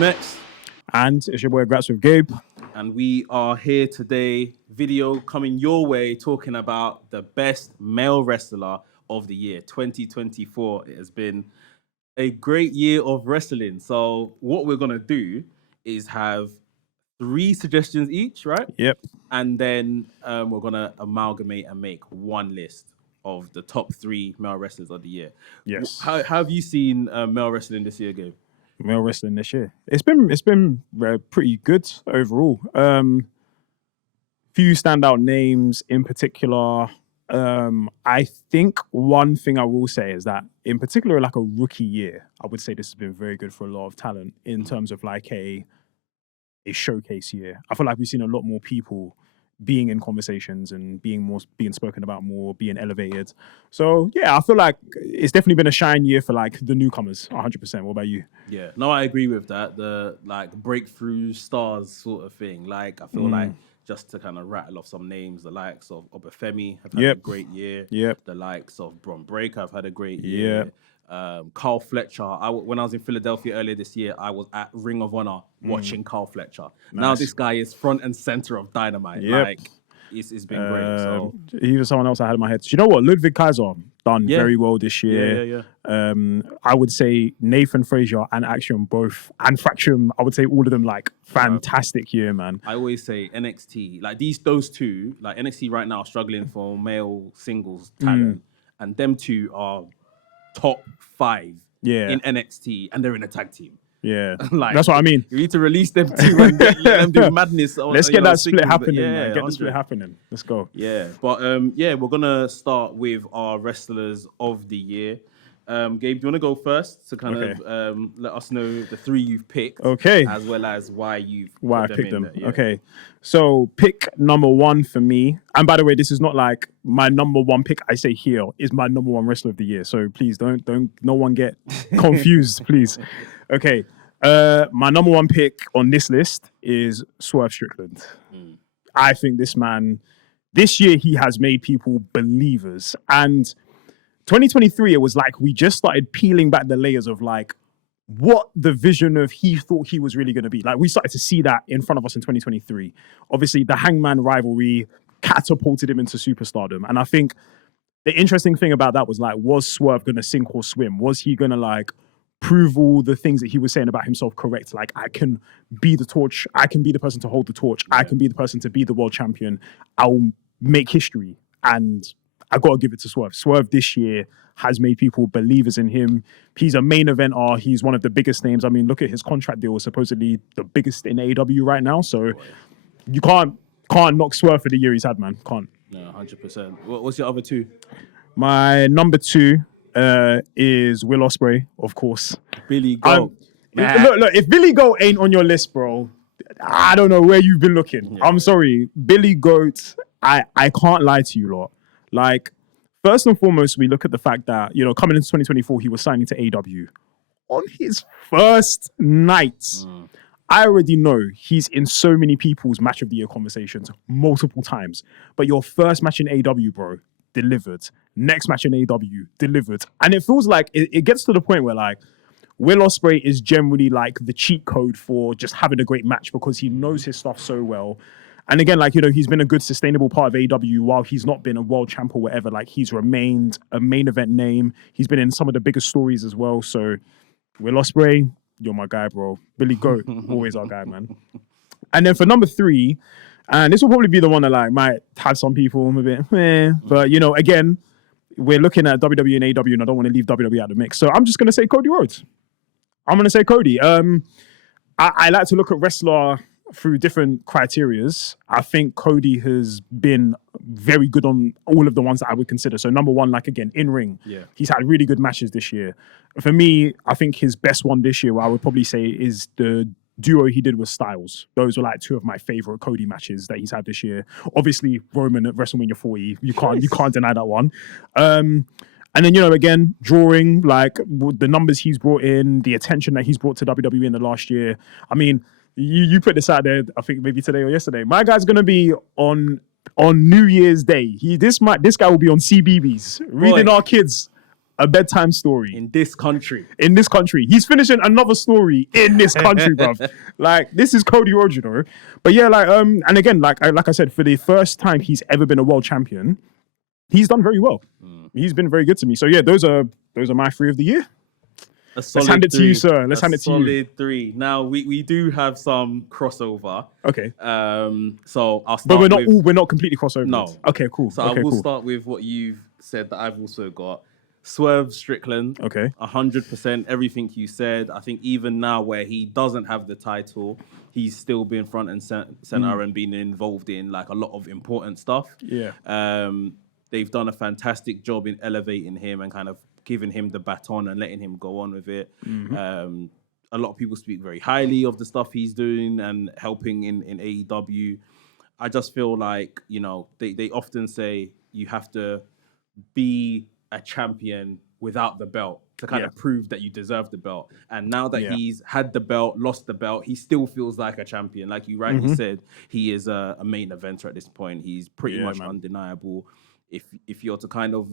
MX. And it's your boy Grats with Gabe. And we are here today, video coming your way, talking about the best male wrestler of the year, 2024. It has been a great year of wrestling. So what we're going to do is have 3 suggestions each, right? Yep. And then we're going to amalgamate and make one list of the top 3 male wrestlers of the year. Yes. How have you seen male wrestling this year, Gabe? Male wrestling this year. It's been pretty good overall. Few standout names in particular. I think one thing I will say is that in particular, like a rookie year, I would say this has been very good for a lot of talent in terms of like a showcase year. I feel like we've seen a lot more people being in conversations and being spoken about more, being elevated. So yeah, I feel like it's definitely been a shine year for like the newcomers, 100%. What about you? Yeah, no, I agree with that. The like breakthrough stars sort of thing. Like I feel like just to kind of rattle off some names, the likes of Obafemi have had a great year. Yep. The likes of Bron Breakker have had a great year. Carl Fletcher. When I was in Philadelphia earlier this year, I was at Ring of Honor watching Carl Fletcher. Nice. Now this guy is front and center of Dynamite. Yep. Like it's been great. So he was someone else I had in my head. Do you know what? Ludwig Kaiser done very well this year. Yeah. I would say Nathan Frazier and Action both, and Fraction, I would say all of them like fantastic year, man. I always say NXT, like those two, like NXT right now struggling for male singles talent, and them two are top 5 in NXT, and they're in a tag team. Yeah, like, that's what I mean. You need to release them two and let them do madness. Let's get that split happening. Yeah, get the split happening. Let's go. Yeah, but we're gonna start with our wrestlers of the year. Gabe, do you want to go first to kind of let us know the 3 you've picked? Okay. As well as why I picked them. Yeah. Okay. So pick number 1 for me. And by the way, this is not like my number 1 pick. I say here is my number 1 wrestler of the year. So please don't no one get confused, please. Okay. My number 1 pick on this list is Swerve Strickland. I think this man, this year he has made people believers. And 2023, it was like we just started peeling back the layers of like what the vision of he thought he was really going to be. Like we started to see that in front of us in 2023. Obviously, the Hangman rivalry catapulted him into superstardom. And I think the interesting thing about that was like, was Swerve going to sink or swim? Was he going to like prove all the things that he was saying about himself correct? Like, I can be the torch. I can be the person to hold the torch. I can be the person to be the world champion. I'll make history. And I got to give it to Swerve. Swerve this year has made people believers in him. He's a main eventer. He's one of the biggest names. I mean, look at his contract deal. Supposedly the biggest in AEW right now. So you can't knock Swerve for the year he's had, man. Can't. No, 100%. What's your other 2? My number 2 is Will Ospreay, of course. Billy Goat. Look, if Billy Goat ain't on your list, bro, I don't know where you've been looking. Yeah. I'm sorry. Billy Goat, I can't lie to you lot. Like, first and foremost, we look at the fact that, you know, coming into 2024, he was signing to AEW. On his first night, I already know he's in so many people's match of the year conversations multiple times. But your first match in AEW, bro, delivered. Next match in AEW, delivered. And it feels like it gets to the point where, like, Will Ospreay is generally like the cheat code for just having a great match because he knows his stuff so well. And again, like, you know, he's been a good sustainable part of AEW while he's not been a world champ or whatever. Like, he's remained a main event name. He's been in some of the biggest stories as well. So, Will Ospreay, you're my guy, bro. Billy Goat, always our guy, man. And then for number 3, and this will probably be the one that like might have some people a bit, but you know, again, we're looking at WWE and AEW, and I don't want to leave WWE out of the mix. So I'm just gonna say Cody Rhodes. I'm gonna say Cody. I like to look at wrestler through different criterias. I think Cody has been very good on all of the ones that I would consider. So number 1, like again, in ring, he's had really good matches this year. For me, I think his best one this year, I would probably say, is the duo he did with Styles. Those were like 2 of my favorite Cody matches that he's had this year. Obviously, Roman at WrestleMania 40, you can't deny that one. And then, you know, again, drawing like the numbers he's brought in, the attention that he's brought to WWE in the last year. I mean, you put this out there, I think maybe today or yesterday. My guy's gonna be on New Year's Day. This guy will be on CBeebies reading our kids a bedtime story in this country. in this country. He's finishing another story in this country, bruv. Like, this is Cody Rhodes, you know. But yeah, like, and again, like I said, for the first time he's ever been a world champion, he's done very well. He's been very good to me. So yeah, those are my 3 of the year. Let's hand it to you, sir. Let's hand it to you. Solid 3. Now we do have some crossover. Okay. So I'll start. But we're not completely crossover. No. Okay, cool. So I will start with what you've said that I've also got. Swerve Strickland. Okay. 100%. Everything you said. I think even now where he doesn't have the title, he's still been front and center and been involved in like a lot of important stuff. Yeah. They've done a fantastic job in elevating him and kind of giving him the baton and letting him go on with it. A lot of people speak very highly of the stuff he's doing and helping in AEW. I just feel like, you know, they often say you have to be a champion without the belt to kind of prove that you deserve the belt. And now that he's had the belt, lost the belt, he still feels like a champion. Like you rightly said, he is a main eventer at this point. He's pretty much undeniable. If you're to kind of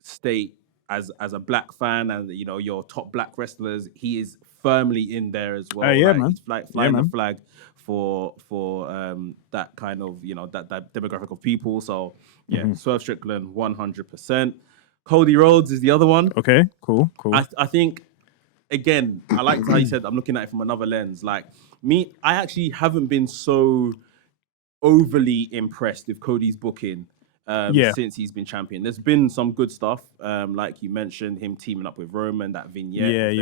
state as a black fan and, you know, your top black wrestlers, he is firmly in there as well. Man. He's flying the flag for that kind of, you know, that demographic of people. So Swerve Strickland, 100%. Cody Rhodes is the other one. Okay, cool. I think, again, I like how you said I'm looking at it from another lens. Like me, I actually haven't been so overly impressed with Cody's booking since he's been champion. There's been some good stuff, like you mentioned, him teaming up with Roman, that vignette,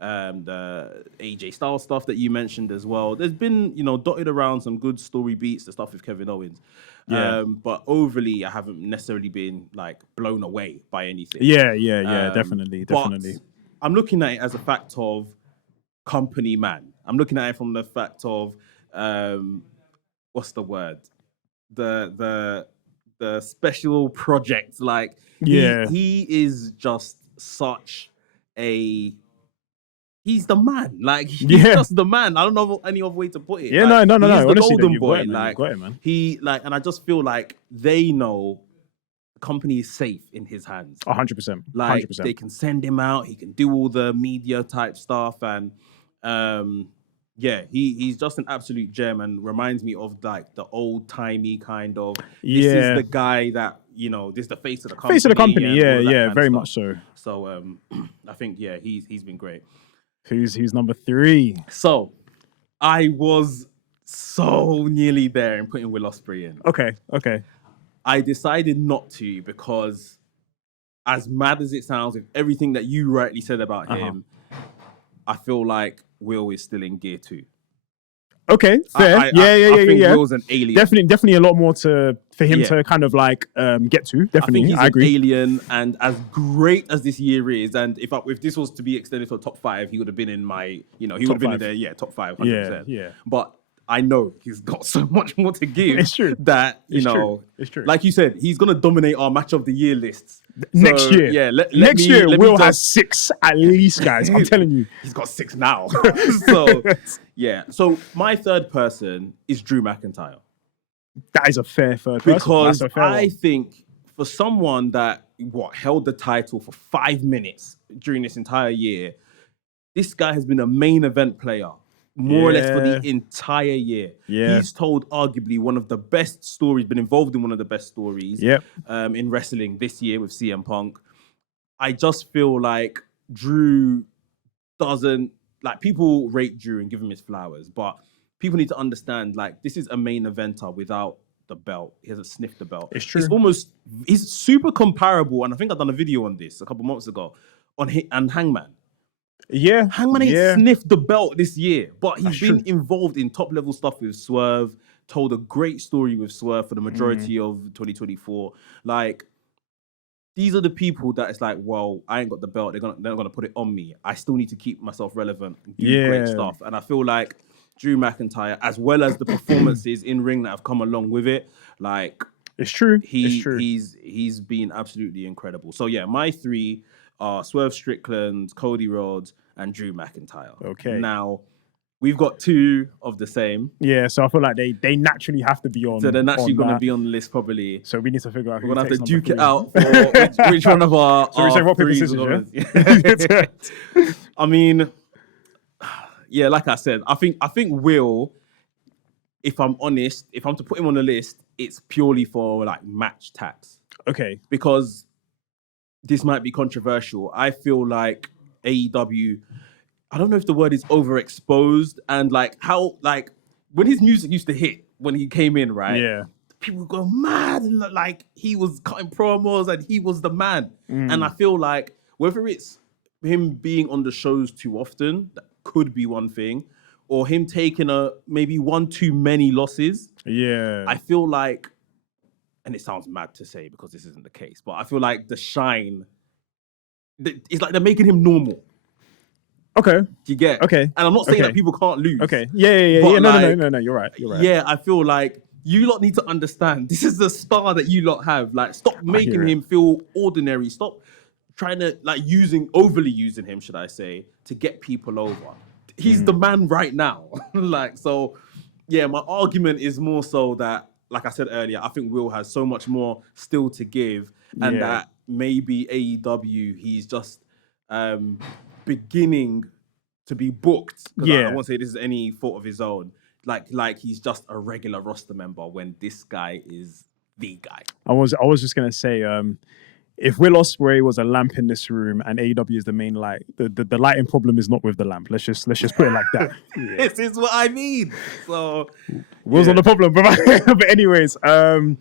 the AJ Styles stuff that you mentioned as well. There's been, you know, dotted around some good story beats, the stuff with Kevin Owens. But overly, I haven't necessarily been like blown away by anything. Definitely. But I'm looking at it as a fact of company man. I'm looking at it from the fact of what's the word? The special project. Like he is just such a. He's the man. Like he's just the man. I don't know any other way to put it. Yeah, like, no. He's the Honestly, golden boy. It, like got it, man. he like, and I just feel like they know the company is safe in his hands. 100%. Like 100%. they can send him out. He can do all the media type stuff, and he's just an absolute gem and reminds me of like the old timey kind of. This is the guy that, you know, this is the face of the company. Face of the company, very much so. So I think he's been great. Who's number 3? So I was so nearly there in putting Will Ospreay in. Okay. I decided not to because, as mad as it sounds, with everything that you rightly said about him, I feel like Will is still in gear 2. Okay, fair. I think Will's an alien. Definitely a lot more for him to kind of like get to. Definitely, I think he's an alien, and as great as this year is, and if this was to be extended to a top 5, he would have been in my, you know, he would have been in there, top 5, 100%. Yeah. But I know he's got so much more to give. It's true. That, it's true. Like you said, he's going to dominate our match of the year lists. Next year. Yeah. Next year, Will has 6 at least, guys. I'm telling you. He's got 6 now. So my third person is Drew McIntyre. That is a fair third person. Because I think for someone that held the title for 5 minutes during this entire year, this guy has been a main event player. More or less for the entire year. Yeah. He's told arguably one of the best stories, been involved in one of the best stories in wrestling this year with CM Punk. I just feel like Drew doesn't, like, people rate Drew and give him his flowers, but people need to understand, like, this is a main eventer without the belt. He hasn't sniffed the belt. It's true. He's super comparable, and I think I've done a video on this a couple months ago, on Hangman. Yeah. Hangman ain't sniffed the belt this year, but he's been involved in top level stuff with Swerve, told a great story with Swerve for the majority of 2024. Like, these are the people that it's like, well, I ain't got the belt. They're not gonna put it on me. I still need to keep myself relevant, do great stuff. And I feel like Drew McIntyre, as well as the performances in ring that have come along with it, like, it's true. He's been absolutely incredible. So yeah, my 3 are Swerve Strickland, Cody Rhodes, and Drew McIntyre. Okay. Now, We've got two of the same. Yeah, so I feel like they naturally have to be on. So they're naturally on going to that. be on the list probably. So we need to figure out who We're going to takes have to duke number it 3. out for which one of our, So we say rock, paper, threes scissors, yeah? I mean, yeah, like I said, I think Will, if I'm honest, if I'm to put him on the list, it's purely for like match tax. Okay. Because this might be controversial. I feel like AEW, I don't know if the word is overexposed, and like how, like when his music used to hit when he came in, right? Yeah. People would go mad and look like he was cutting promos and he was the man. And I feel like whether it's him being on the shows too often, that could be one thing, or him taking maybe one too many losses. Yeah. I feel like, and it sounds mad to say because this isn't the case, but I feel like the shine, it's like they're making him normal. Okay. You get? Okay. And I'm not saying Okay. that people can't lose. Okay. Yeah. But No. You're right. Yeah, I feel like you lot need to understand this is the star that you lot have. Like, stop making him feel ordinary. Stop trying to overly using him, should I say, to get people over. He's the man right now. Like, so yeah, my argument is more so that, like I said earlier, I think Will has so much more still to give, and that maybe AEW, he's just beginning to be booked. I won't say this is any fault of his own. Like he's just a regular roster member when this guy is the guy. I was just gonna say, if Will Ospreay was a lamp in this room and AEW is the main light, the lighting problem is not with the lamp. Let's just put it like that. Yeah. This is what I mean. So Will's not the problem, but anyways, no.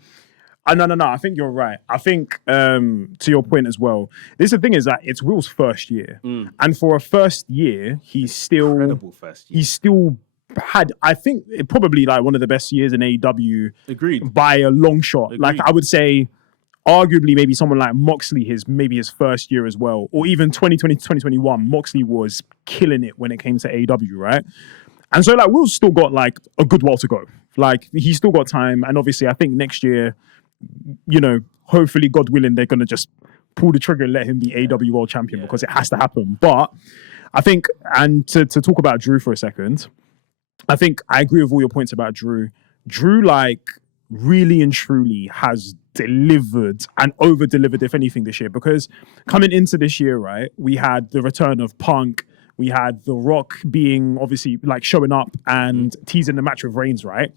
I think you're right. I think to your point as well. The thing is that it's Will's first year, and for a first year, he's still incredible first year. He's still had, I think, probably like one of the best years in AEW. Agreed. By a long shot. Agreed. Like I would say, arguably maybe someone like Moxley, his first year as well, or even 2020 to 2021, Moxley was killing it when it came to AEW, right? And so like Will's still got like a good while to go. Like he's still got time, and obviously I think next year, you know, hopefully God willing, they're gonna just pull the trigger and let him be AEW World Champion because it has to happen. But I think, and to talk about Drew for a second, I think I agree with all your points about Drew. Drew, like, really and truly has delivered and over-delivered, if anything, this year. Because coming into this year, right, we had the return of Punk. We had The Rock being, obviously, like, showing up and teasing the match with Reigns, right?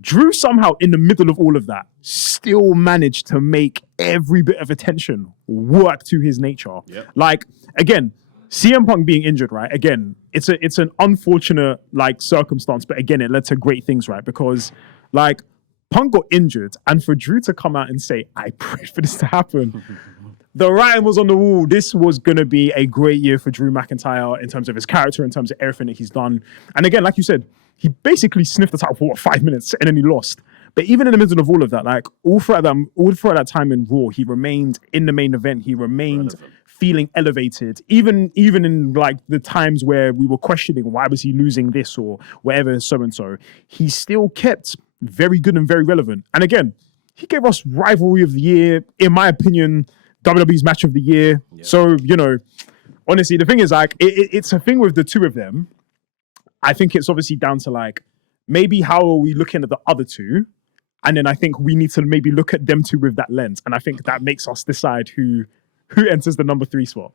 Drew somehow, in the middle of all of that, still managed to make every bit of attention work to his nature. Yep. Like, again, CM Punk being injured, right? Again, it's an unfortunate like circumstance, but again, it led to great things, right? Because like Punk got injured, and for Drew to come out and say, "I prayed for this to happen," the writing was on the wall. This was gonna be a great year for Drew McIntyre in terms of his character, in terms of everything that he's done. And again, like you said, he basically sniffed the title for 5 minutes, and then he lost. But even in the middle of all of that, like all throughout that time in Raw, he remained in the main event. He remained feeling elevated, even in like the times where we were questioning why was he losing this or whatever, so and so. He still kept very good and very relevant. And again, he gave us Rivalry of the Year, in my opinion, WWE's Match of the Year. Yeah. So you know, honestly, the thing is like it's a thing with the two of them. I think it's obviously down to like maybe how are we looking at the other two. And then I think we need to maybe look at them two with that lens. And I think that makes us decide who enters the number 3 spot.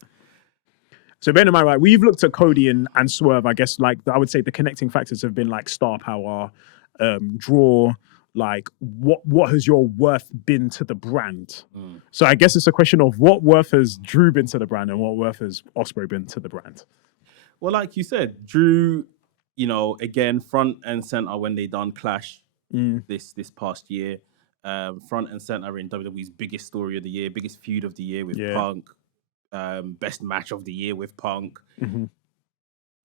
So bear in mind, right, we've looked at Cody and Swerve. I guess like I would say the connecting factors have been like star power, draw, like what has your worth been to the brand? So I guess it's a question of what worth has Drew been to the brand and what worth has Ospreay been to the brand? Well, like you said, Drew, you know, again, front and center when they done Clash this past year. Front and center in WWE's biggest story of the year, biggest feud of the year with Punk, best match of the year with Punk.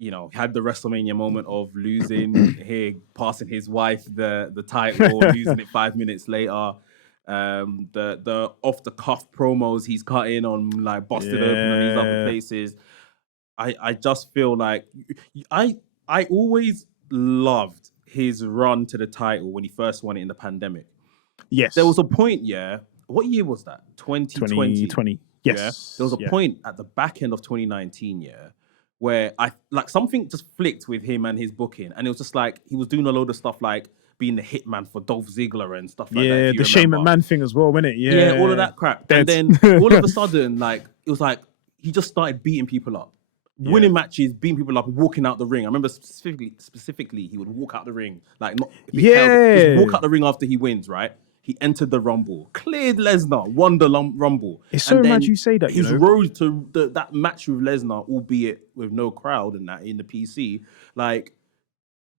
You know, had the WrestleMania moment of losing here, passing his wife the title, losing it 5 minutes later. The off the cuff promos he's cutting on like Busted Open and these other places. I just feel like I always loved his run to the title when he first won it in the pandemic. Yes. There was a point, what year was that? 2020. 2020. Yes. Yeah? There was a point at the back end of 2019, where I like something just flicked with him and his booking, and it was just like he was doing a load of stuff like being the hitman for Dolph Ziggler and stuff like that. Yeah, If you the Shane remember. McMahon thing as well, wasn't it? Yeah, all of that crap. Dead. And then all of a sudden, like it was like he just started beating people up, winning matches, beating people up, walking out the ring. I remember specifically, he would walk out the ring, like not just walk out the ring after he wins. Right, he entered the Rumble, cleared Lesnar, won the Rumble. It's so mad you say that. His road to that match with Lesnar, albeit with no crowd and that in the PC, like.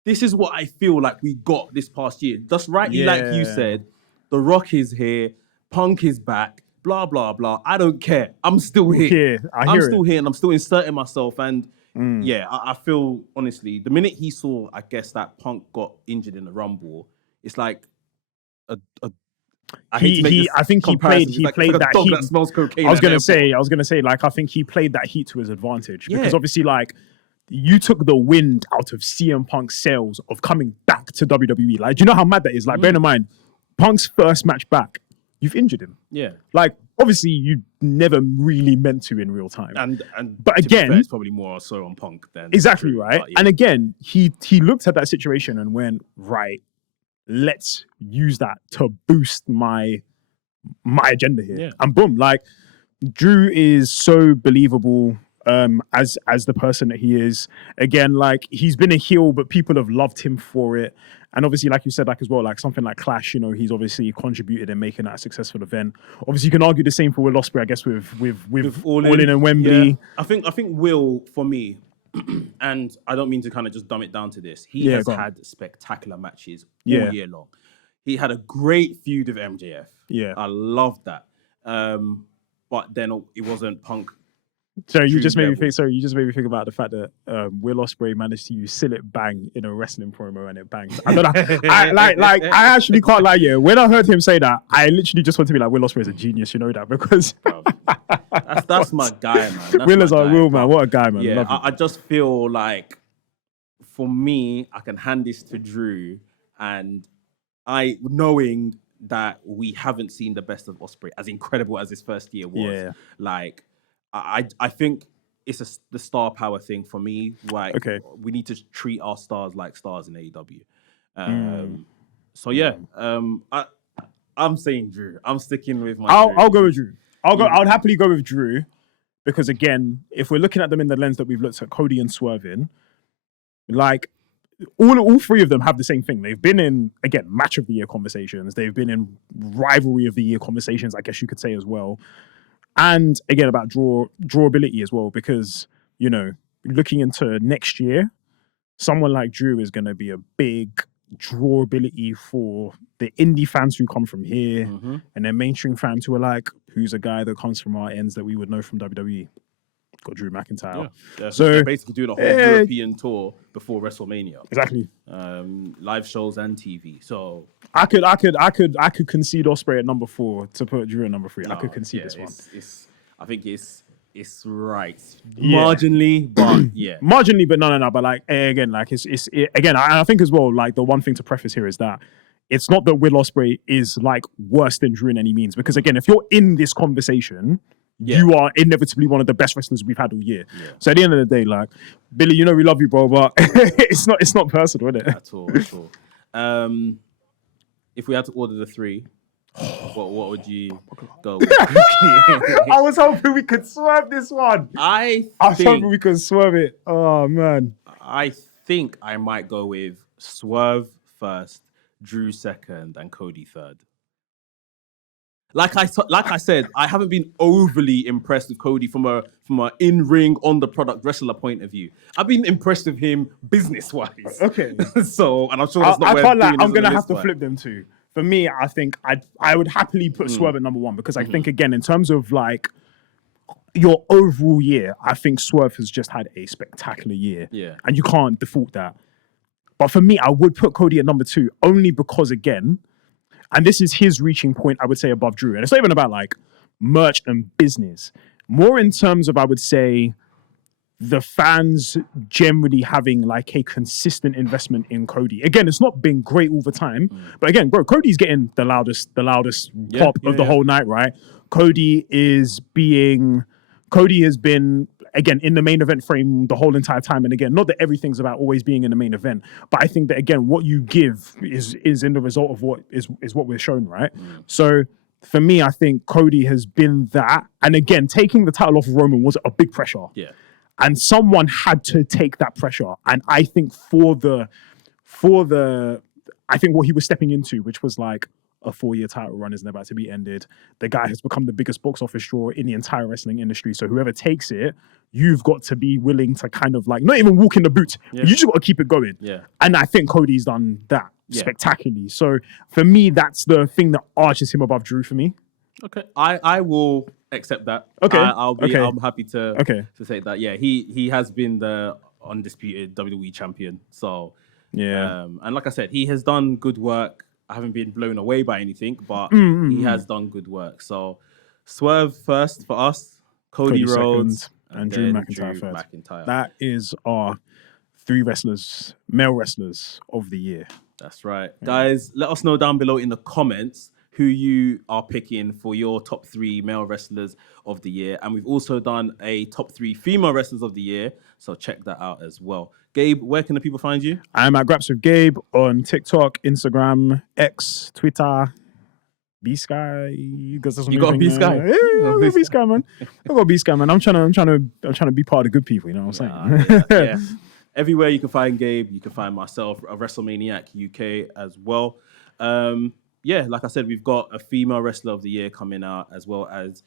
This is what I feel like we got this past year. Just rightly, like you said, The Rock is here, Punk is back, blah, blah, blah. I don't care. I'm still here. I'm still here and I'm still inserting myself. And I feel, honestly, the minute he saw, I guess, that Punk got injured in the Rumble, it's like I think he played that dog heat. that smells cocaine. I was gonna say, like, I think he played that heat to his advantage because obviously, like, you took the wind out of CM Punk's sails of coming back to WWE. Like, do you know how mad that is? Like, bear in mind, Punk's first match back, you've injured him. Yeah. Like, obviously, you never really meant to in real time. But again, it's probably more so on Punk than exactly right. And again, he looked at that situation and went, right, let's use that to boost my agenda here. Yeah. And boom, like Drew is so believable. As the person that he is. Again, like he's been a heel, but people have loved him for it. And obviously, like you said, like as well, like something like Clash, you know, he's obviously contributed in making that a successful event. Obviously, you can argue the same for Will Ospreay, I guess, with All In and Wembley. Yeah. I think Will, for me, and I don't mean to kind of just dumb it down to this, he has had spectacular matches all year long. He had a great feud with MJF. Yeah. I loved that. But then it wasn't Punk. Sorry, you just made me think about the fact that Will Ospreay managed to use "Seal It Bang" in a wrestling promo and it bangs. I don't know. I actually can't lie. Yeah, when I heard him say that, I literally just want to be like, Will Ospreay's a genius. You know that because that's my guy, man. Will is our real man. What a guy, man. Yeah, I just feel like for me, I can hand this to Drew, and knowing that we haven't seen the best of Ospreay, as incredible as his first year was, like. I think it's the star power thing for me. Like, we need to treat our stars like stars in AEW. So yeah, I'm saying Drew. I'm sticking with my. I'll go with Drew. I would happily go with Drew because again, if we're looking at them in the lens that we've looked at Cody and Swerve in, like all three of them have the same thing. They've been in again match of the year conversations. They've been in rivalry of the year conversations. I guess you could say as well. And again, about drawability as well, because, you know, looking into next year, someone like Drew is going to be a big drawability for the indie fans who come from here and then mainstream fans who are like, who's a guy that comes from our ends that we would know from WWE? Got Drew McIntyre. Yeah. So they're basically doing a whole European tour before WrestleMania. Exactly. Live shows and TV. So I could concede Ospreay at number 4 to put Drew at number 3. I could concede this one. I think it's right marginally, but marginally, but no. But like again, like again. I think as well. Like the one thing to preface here is that it's not that Will Ospreay is like worse than Drew in any means, because again, if you're in this conversation. You are inevitably one of the best wrestlers we've had all year. Yeah. So at the end of the day, like Billy, you know we love you, bro, but it's not personal, is it? At all. If we had to order the 3, what would you go with? I was hoping we could swerve this one. I was hoping we could swerve it. Oh man. I think I might go with Swerve first, Drew second, and Cody third. Like I said, I haven't been overly impressed with Cody from a in-ring, on-the-product wrestler point of view. I've been impressed with him business-wise. Okay. So, and I'm sure that's not I can't lie, I'm going to have to flip them too. For me, I think I would happily put Swerve at number 1 because I think, again, in terms of like your overall year, I think Swerve has just had a spectacular year. Yeah. And you can't default that. But for me, I would put Cody at number 2 only because, again, and this is his reaching point, I would say, above Drew. And it's not even about like merch and business. More in terms of, I would say, the fans generally having like a consistent investment in Cody. Again, it's not been great all the time. But again, bro, Cody's getting the loudest pop of the whole night, right? Cody has been again, in the main event frame the whole entire time. And again, not that everything's about always being in the main event, but I think that again, what you give is in the result of what is what we're shown, right? So for me, I think Cody has been that. And again, taking the title off of Roman was a big pressure. Yeah. And someone had to take that pressure. And I think I think what he was stepping into, which was like a 4-year title run is about to be ended. The guy has become the biggest box office draw in the entire wrestling industry. So whoever takes it, you've got to be willing to kind of like, not even walk in the boot. You just got to keep it going. Yeah. And I think Cody's done that spectacularly. So for me, that's the thing that arches him above Drew for me. Okay. I will accept that. Okay. I'm happy to say that. Yeah, he has been the undisputed WWE champion. So and like I said, he has done good work. I haven't been blown away by anything, but he has done good work. So Swerve first for us, Cody Rhodes, second, and Drew McIntyre. That is our 3 wrestlers, male wrestlers of the year. That's right. Guys, let us know down below in the comments who you are picking for your top 3 male wrestlers of the year. And we've also done a top 3 female wrestlers of the year. So check that out as well. Gabe, where can the people find you? I'm at Graps with Gabe on TikTok, Instagram, X, Twitter, B-Sky. You got a B-Sky? Yeah, I got B-Sky, man. I got B-Sky, man. I'm trying to be part of the good people, you know what I'm saying? Yeah. Everywhere you can find Gabe, you can find myself, a WrestleManiac UK as well. Like I said, we've got a female wrestler of the year coming out, as well as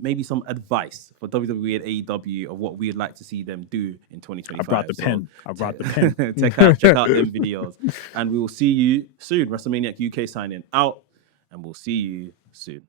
maybe some advice for WWE and AEW of what we'd like to see them do in 2025. I brought the pen. Check out them videos. And we will see you soon. WrestleManiac UK signing out, and we'll see you soon.